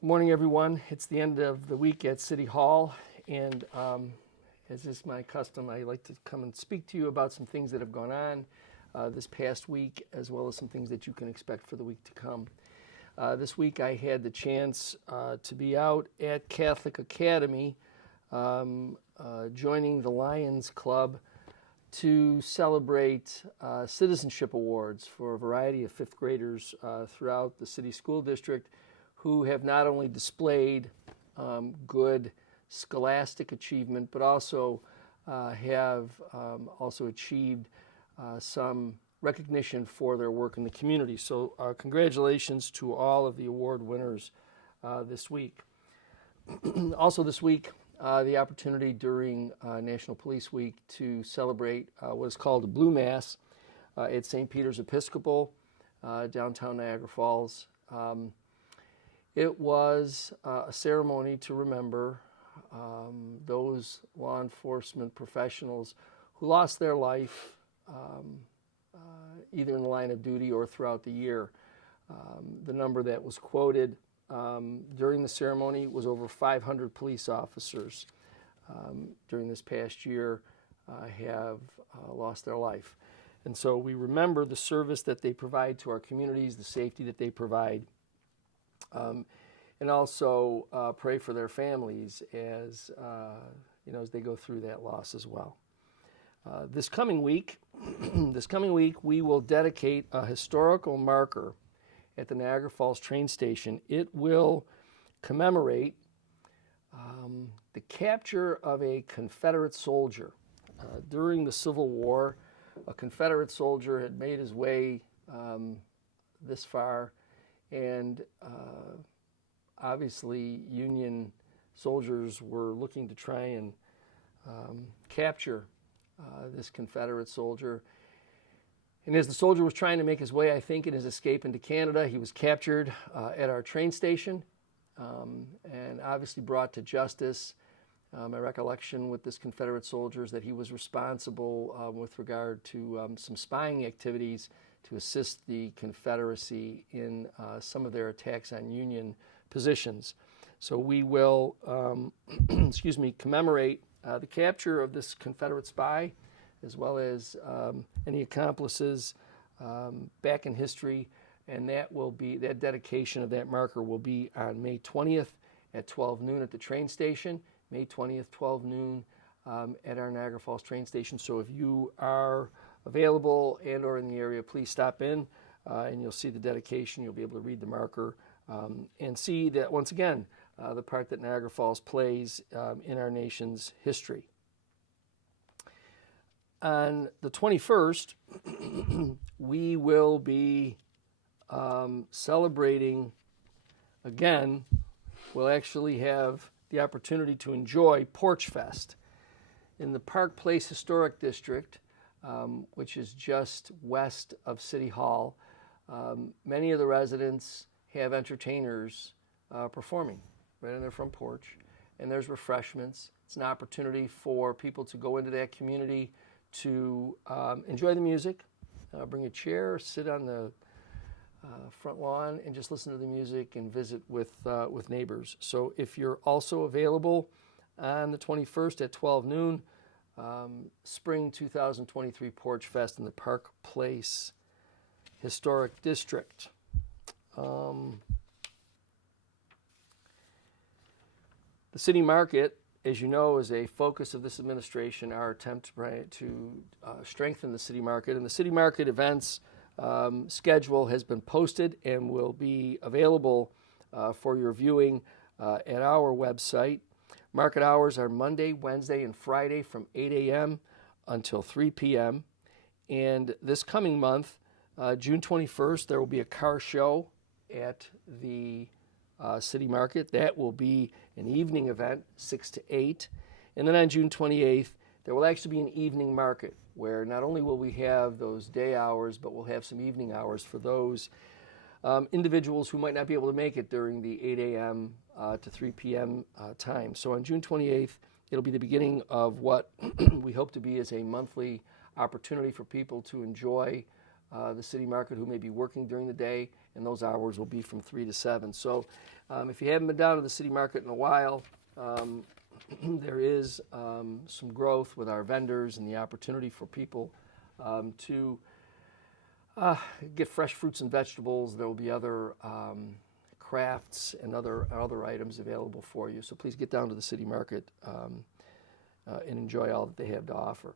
Morning, everyone. It's the end of the week at City Hall, and as is my custom, I like to come and speak to you about some things that have gone on this past week, as well as some things that you can expect for the week to come. This week I had the chance to be out at Catholic Academy, joining the Lions Club to celebrate citizenship awards for a variety of fifth graders throughout the city school district who have not only displayed good scholastic achievement, but also have also achieved some recognition for their work in the community. So congratulations to all of the award winners this week. Also this week, the opportunity during National Police Week to celebrate what is called a Blue Mass at St. Peter's Episcopal, downtown Niagara Falls. It was a ceremony to remember those law enforcement professionals who lost their life either in the line of duty or throughout the year. The number that was quoted during the ceremony was over 500 police officers during this past year have lost their life. And so we remember the service that they provide to our communities, the safety that they provide, and also pray for their families as as they go through that loss as well. This coming week, we will dedicate a historical marker at the Niagara Falls train station. It will commemorate the capture of a Confederate soldier. During the Civil War, a Confederate soldier had made his way this far, and obviously Union soldiers were looking to try and capture this Confederate soldier. And as the soldier was trying to make his way, I think, in his escape into Canada, he was captured at our train station and obviously brought to justice. My recollection with this Confederate soldier is that he was responsible with regard to some spying activities to assist the Confederacy in some of their attacks on Union positions. So we will, commemorate the capture of this Confederate spy, as well as any accomplices back in history, and that dedication of that marker will be on May 20th at 12 noon at the train station. May 20th, 12 noon at our Niagara Falls train station. So if you are available and or in the area, please stop in and you'll see the dedication. You'll be able to read the marker and see that, once again, the part that Niagara Falls plays in our nation's history. On the 21st, we will be celebrating again. We'll actually have the opportunity to enjoy Porch Fest in the Park Place Historic District, which is just west of City Hall. Many of the residents have entertainers performing right on their front porch, and there's refreshments. It's an opportunity for people to go into that community to enjoy the music, bring a chair, sit on the front lawn and just listen to the music and visit with neighbors. So if you're also available on the 21st at 12 noon, Spring 2023 Porch Fest in the Park Place Historic District. The city market, as you know, is a focus of this administration, our attempt to strengthen the city market. And the city market events schedule has been posted and will be available for your viewing at our website. Market hours are Monday, Wednesday, and Friday from 8 a.m. until 3 p.m. And this coming month, June 21st, there will be a car show at the City Market. That will be an evening event, 6 to 8. And then on June 28th, there will actually be an evening market where not only will we have those day hours, but we'll have some evening hours for those individuals who might not be able to make it during the 8 a.m. To 3 p.m. Time. So on June 28th, it'll be the beginning of what we hope to be as a monthly opportunity for people to enjoy the city market who may be working during the day and those hours will be from 3 to 7. So if you haven't been down to the city market in a while, there is some growth with our vendors and the opportunity for people to get fresh fruits and vegetables. There will be other crafts and other items available for you. So please get down to the city market and enjoy all that they have to offer.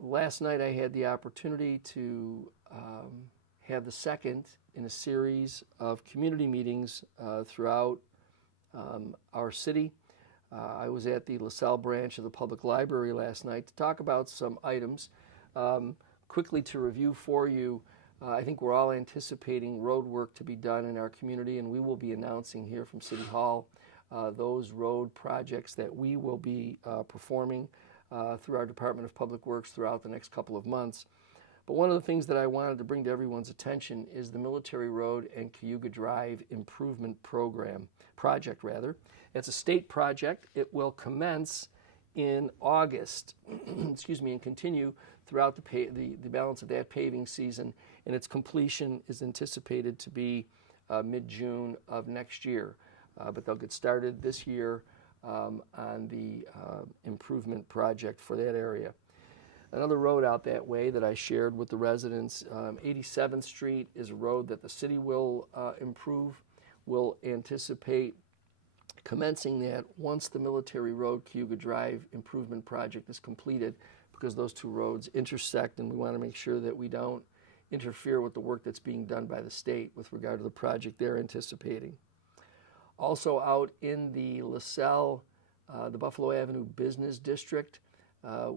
Last night I had the opportunity to have the second in a series of community meetings throughout our city. I was at the LaSalle branch of the public library last night to talk about some items. Quickly to review for you, I think we're all anticipating road work to be done in our community, and we will be announcing here from City Hall those road projects that we will be performing through our Department of Public Works throughout the next couple of months. But one of the things that I wanted to bring to everyone's attention is the Military Road and Cayuga Drive Improvement Project. It's a state project. It will commence in August, and continue throughout the balance of that paving season, and its completion is anticipated to be mid-June of next year. But they'll get started this year on the improvement project for that area. Another road out that way that I shared with the residents, 87th Street is a road that the city will improve. We'll anticipate commencing that once the Military Road Cayuga Drive Improvement Project is completed, because those two roads intersect, and we want to make sure that we don't interfere with the work that's being done by the state with regard to the project they're anticipating. Also out in the LaSalle, the Buffalo Avenue Business District,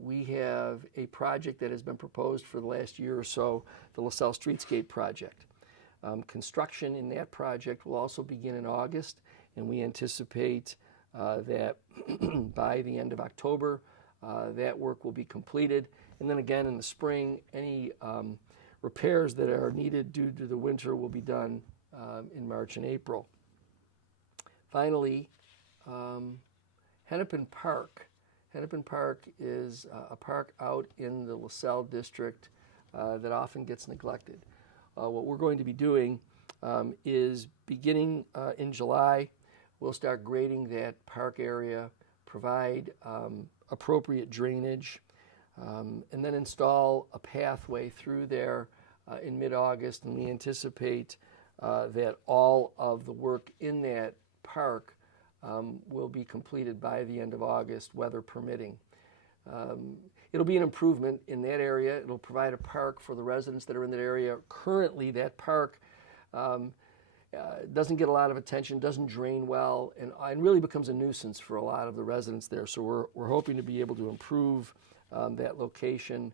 we have a project that has been proposed for the last year or so, the LaSalle Streetscape Project. Construction in that project will also begin in August, and we anticipate that by the end of October, that work will be completed. And then again in the spring, any repairs that are needed due to the winter will be done in March and April. Finally, Hennepin Park. Hennepin Park is a park out in the LaSalle district that often gets neglected. What we're going to be doing is beginning in July, we'll start grading that park area, provide appropriate drainage, and then install a pathway through there in mid-August, and we anticipate that all of the work in that park will be completed by the end of August, weather permitting. It'll be an improvement in that area. It'll provide a park for the residents that are in that area. Currently, that park doesn't get a lot of attention, doesn't drain well, and really becomes a nuisance for a lot of the residents there. So we're hoping to be able to improve that location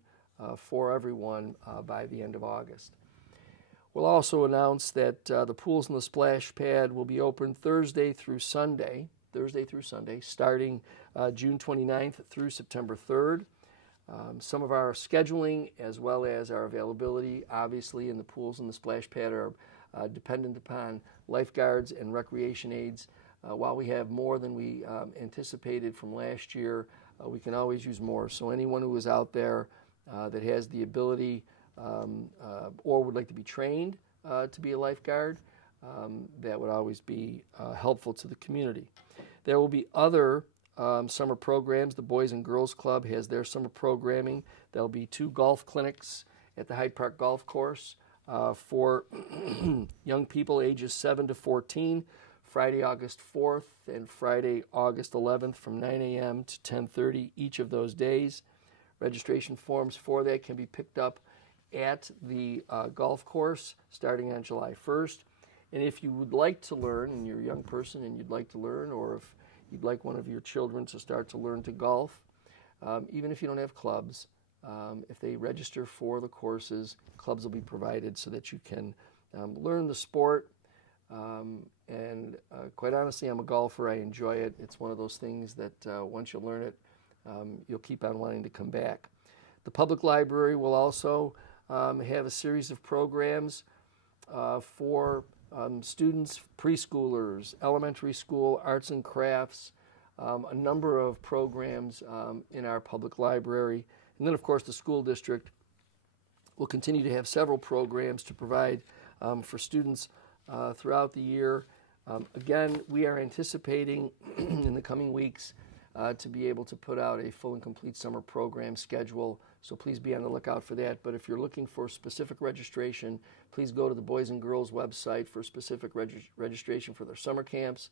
for everyone by the end of August. We'll also announce that the pools and the splash pad will be open Thursday through Sunday, starting June 29th through September 3rd. Some of our scheduling as well as our availability, obviously, in the pools and the splash pad are dependent upon lifeguards and recreation aides. While we have more than we anticipated from last year, we can always use more. So anyone who is out there that has the ability or would like to be trained to be a lifeguard, that would always be helpful to the community. There will be other summer programs. The Boys and Girls Club has their summer programming. There'll be 2 golf clinics at the Hyde Park Golf Course for young people ages 7 to 14, Friday, August 4th and Friday, August 11th from 9 a.m. to 10:30 each of those days. Registration forms for that can be picked up at the golf course starting on July 1st. And if you would like to learn, and you're a young person and you'd like to learn, or if you'd like one of your children to start to learn to golf, even if you don't have clubs, if they register for the courses, clubs will be provided so that you can learn the sport. And quite honestly, I'm a golfer. I enjoy it. It's one of those things that once you learn it, you'll keep on wanting to come back. The public library will also have a series of programs for students, preschoolers, elementary school, arts and crafts, a number of programs in our public library. And then, of course, the school district will continue to have several programs to provide for students throughout the year. Again, we are anticipating in the coming weeks to be able to put out a full and complete summer program schedule, so please be on the lookout for that. But if you're looking for specific registration, please go to the Boys and Girls website for specific registration for their summer camps,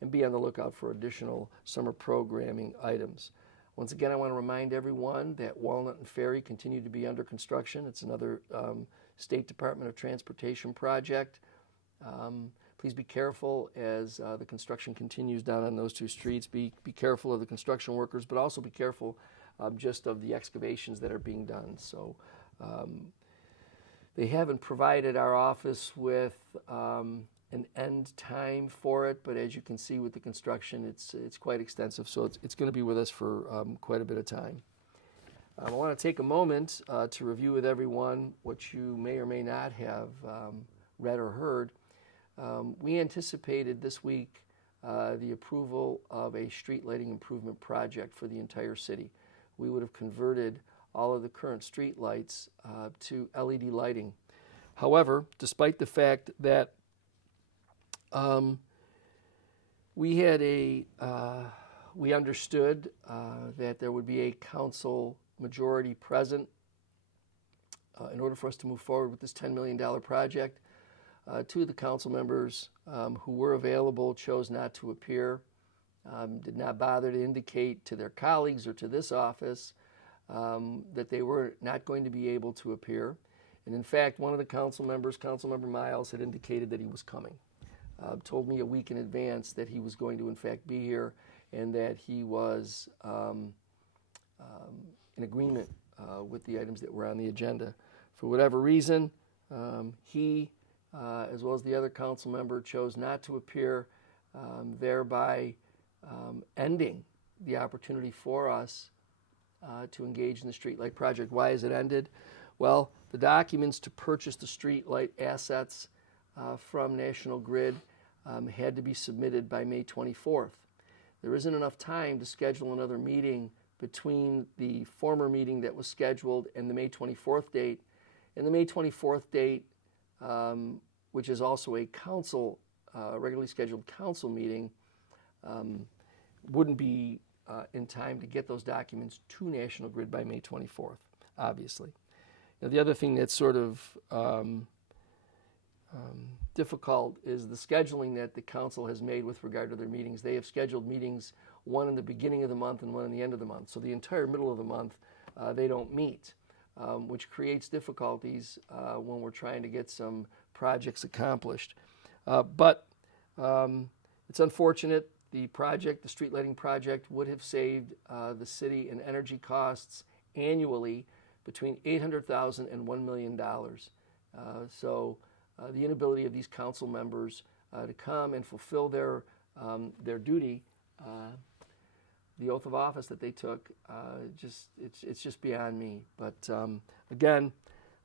and be on the lookout for additional summer programming items. Once again, I want to remind everyone that Walnut and Ferry continue to be under construction. It's another State Department of Transportation project. Please be careful as the construction continues down on those two streets. Be careful of the construction workers, but also be careful just of the excavations that are being done. So they haven't provided our office with an end time for it, but as you can see with the construction, it's quite extensive, so it's going to be with us for quite a bit of time. I want to take a moment to review with everyone what you may or may not have read or heard. We anticipated this week the approval of a street lighting improvement project for the entire city. We would have converted all of the current street lights to LED lighting. However, despite the fact that we understood that there would be a council majority present in order for us to move forward with this $10 million project. Two of the council members who were available chose not to appear, did not bother to indicate to their colleagues or to this office that they were not going to be able to appear. And in fact, one of the council members, Councilmember Miles, had indicated that he was coming. Told me a week in advance that he was going to in fact be here and that he was in agreement with the items that were on the agenda. For whatever reason, he as well as the other council member chose not to appear, thereby ending the opportunity for us to engage in the streetlight project. Why is it ended? Well, the documents to purchase the streetlight assets from National Grid had to be submitted by May 24th. There isn't enough time to schedule another meeting between the former meeting that was scheduled and the May 24th date. And the May 24th date, which is also a council, regularly scheduled council meeting, wouldn't be in time to get those documents to National Grid by May 24th, obviously. Now, the other thing that's sort of difficult is the scheduling that the council has made with regard to their meetings. They have scheduled meetings, one in the beginning of the month and one in the end of the month. So the entire middle of the month, they don't meet, which creates difficulties when we're trying to get some projects accomplished. But it's unfortunate. The project, the street lighting project, would have saved the city in energy costs annually between $800,000 and $1 million. So the inability of these council members to come and fulfill their duty, the oath of office that they took, it's just beyond me. But again,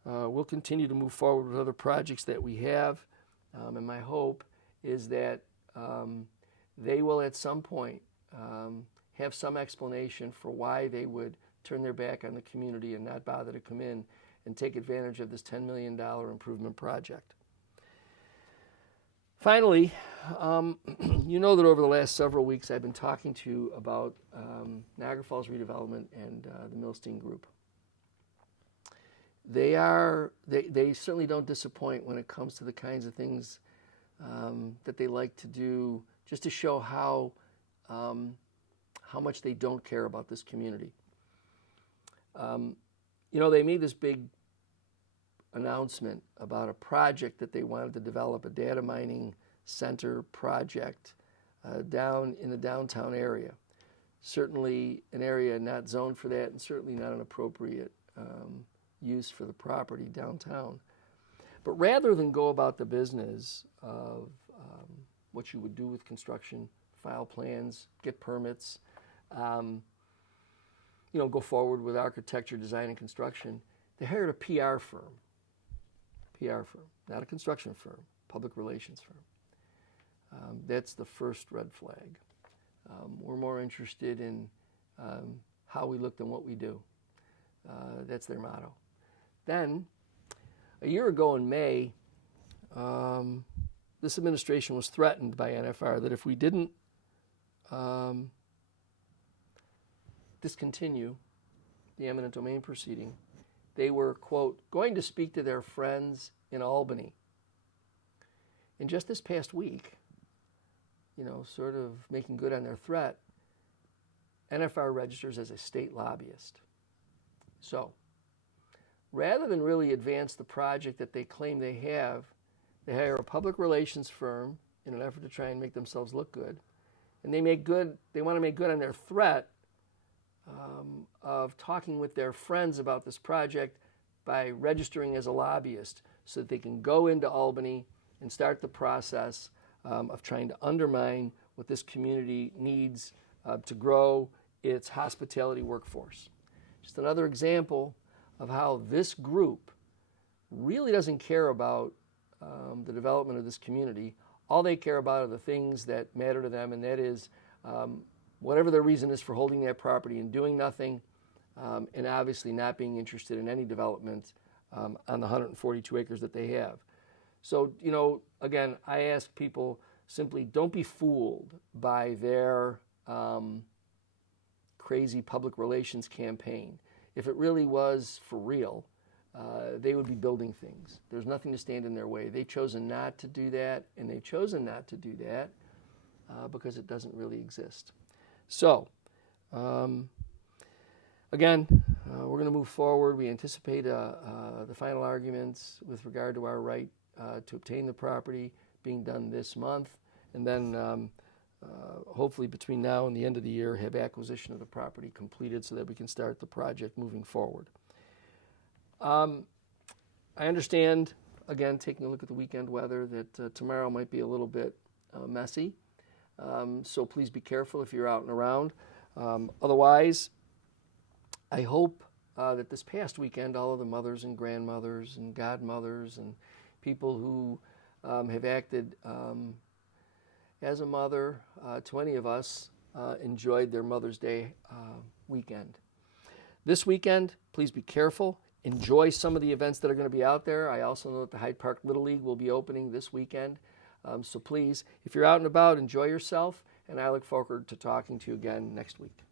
we'll continue to move forward with other projects that we have, and my hope is that they will at some point have some explanation for why they would turn their back on the community and not bother to come in and take advantage of this $10 million improvement project. Finally, you know that over the last several weeks I've been talking to you about Niagara Falls redevelopment and the Milstein Group. They certainly don't disappoint when it comes to the kinds of things that they like to do, just to show how much they don't care about this community. You know, they made this big announcement about a project that they wanted to develop, a data mining center project down in the downtown area. Certainly an area not zoned for that, and certainly not an appropriate use for the property downtown. But rather than go about the business of what you would do with construction, file plans, get permits, go forward with architecture, design, and construction, they hired a PR firm, not a construction firm, public relations firm. That's the first red flag. We're more interested in how we look than what we do. That's their motto. Then, A year ago in May, this administration was threatened by NFR that if we didn't discontinue the eminent domain proceeding, they were, quote, going to speak to their friends in Albany. And just this past week, sort of making good on their threat, NFR registers as a state lobbyist. So, rather than really advance the project that they claim they have, they hire a public relations firm in an effort to try and make themselves look good. And they want to make good on their threat of talking with their friends about this project by registering as a lobbyist so that they can go into Albany and start the process of trying to undermine what this community needs to grow its hospitality workforce. Just another example of how this group really doesn't care about the development of this community. All they care about are the things that matter to them, and that is whatever their reason is for holding that property and doing nothing, and obviously not being interested in any development on the 142 acres that they have. So, again, I ask people simply don't be fooled by their crazy public relations campaign. If it really was for real, they would be building things. There's nothing to stand in their way. They've chosen not to do that, and they've chosen not to do that because it doesn't really exist. So, again, we're going to move forward. We anticipate the final arguments with regard to our right to obtain the property being done this month, and then hopefully between now and the end of the year have acquisition of the property completed so that we can start the project moving forward. I understand, again, taking a look at the weekend weather, that tomorrow might be a little bit messy. So please be careful if you're out and around. Otherwise, I hope that this past weekend, all of the mothers and grandmothers and godmothers and people who have acted as a mother to any of us enjoyed their Mother's Day weekend. This weekend, please be careful. Enjoy some of the events that are going to be out there. I also know that the Hyde Park Little League will be opening this weekend. So please, if you're out and about, enjoy yourself, and I look forward to talking to you again next week.